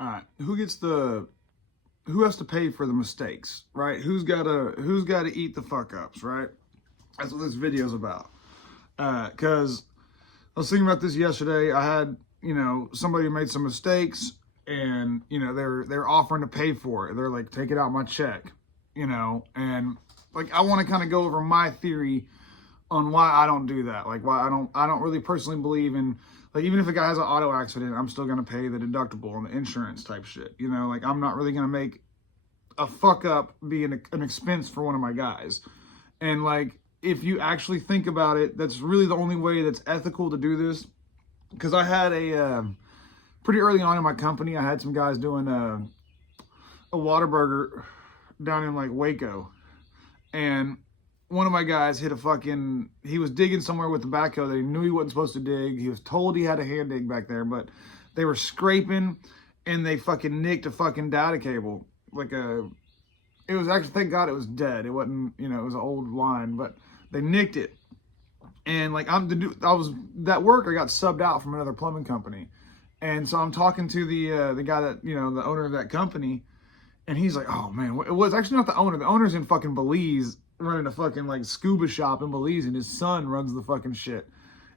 All right, who has to pay for the mistakes, right? Who's gotta eat the fuck ups, right? That's what this video's about. Because I was thinking about this yesterday. I had, somebody made some mistakes, and they're offering to pay for it. They're like, take it out my check, and like I want to kind of go over my theory on why I don't do that. Like why I don't really personally believe in, like, even if a guy has an auto accident, I'm still gonna pay the deductible and the insurance type shit. Like I'm not really gonna make a fuck up be an expense for one of my guys. And like, if you actually think about it, that's really the only way that's ethical to do this. Because I had pretty early on in my company, I had some guys doing a Whataburger down in like Waco, and one of my guys he was digging somewhere with the backhoe that he knew he wasn't supposed to dig. He was told he had a hand dig back there, but they were scraping and they fucking nicked a fucking data cable. It was actually, thank God it was dead. It wasn't, it was an old line, but they nicked it. And like, I got subbed out from another plumbing company. And so I'm talking to the guy that, the owner of that company. And he's like, oh man, it was actually not the owner. The owner's in fucking Belize, running a fucking like scuba shop in Belize, and his son runs the fucking shit.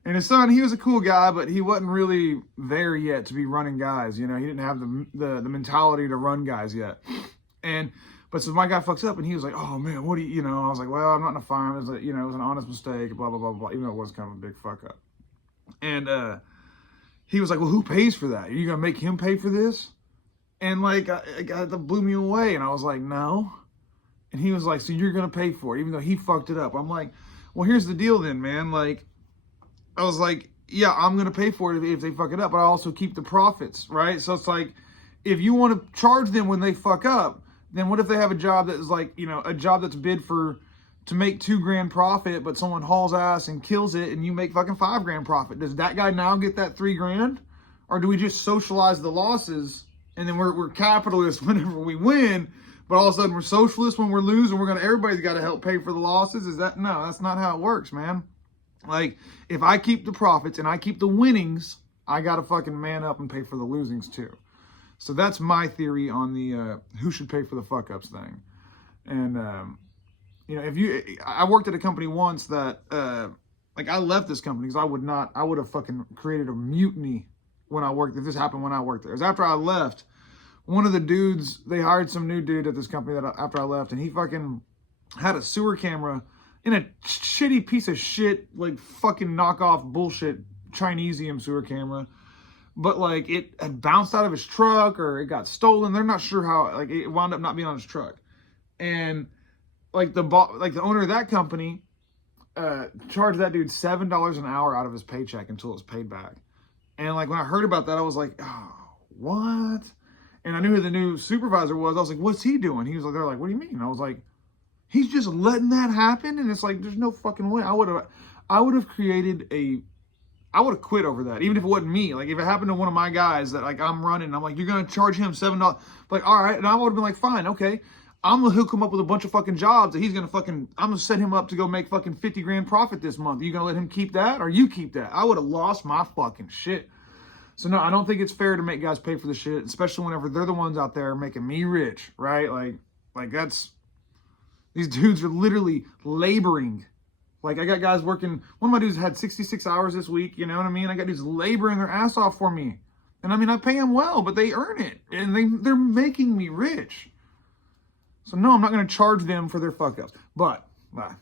And his son, he was a cool guy, but he wasn't really there yet to be running guys. He didn't have the mentality to run guys yet. But so my guy fucks up, and he was like, oh man, what do you, I was like, well, I'm not in a fire. It was it was an honest mistake, blah, blah, blah, blah, even though it was kind of a big fuck up. And he was like, well, who pays for that? Are you going to make him pay for this? And like, that blew me away. And I was like, no. And he was like, so you're going to pay for it, even though he fucked it up. I'm like, well, here's the deal then, man. Like, I was like, yeah, I'm going to pay for it if they fuck it up, but I also keep the profits, right? So it's like, if you want to charge them when they fuck up, then what if they have a job that is like, a job that's bid to make $2,000 profit, but someone hauls ass and kills it and you make fucking $5,000 profit? Does that guy now get that $3,000? Or do we just socialize the losses and then we're capitalists whenever we win, but all of a sudden we're socialists when we're losing? Everybody's got to help pay for the losses. No, that's not how it works, man. Like, if I keep the profits and I keep the winnings, I got to fucking man up and pay for the losings too. So that's my theory on the who should pay for the fuck ups thing. And I worked at a company once that I left this company because I would have fucking created a mutiny when I worked. If this happened when I worked there, it was after I left. One of the dudes, they hired some new dude at this company after I left, and he fucking had a sewer camera in a shitty piece of shit, like fucking knockoff bullshit Chinesium sewer camera. But like, it had bounced out of his truck or it got stolen. They're not sure how. Like, it wound up not being on his truck. And like the owner of that company charged that dude $7 an hour out of his paycheck until it was paid back. And like, when I heard about that, I was like, oh, what? And I knew who the new supervisor was. I was like, what's he doing? He was like, they're like, what do you mean? I was like, he's just letting that happen. And it's like, there's no fucking way. I would have quit over that, even if it wasn't me. Like, if it happened to one of my guys that like I'm running, I'm like, you're gonna charge him $7. Like, all right, and I would have been like, fine, okay. I'm gonna hook him up with a bunch of fucking jobs that he's gonna I'm gonna set him up to go make fucking $50,000 profit this month. Are you gonna let him keep that, or you keep that? I would have lost my fucking shit. So no, I don't think it's fair to make guys pay for the shit, especially whenever they're the ones out there making me rich, right? Like these dudes are literally laboring. Like, I got guys working, one of my dudes had 66 hours this week, you know what I mean? I got dudes laboring their ass off for me. And I mean, I pay them well, but they earn it. And they're making me rich. So no, I'm not going to charge them for their fuck ups. But, bye.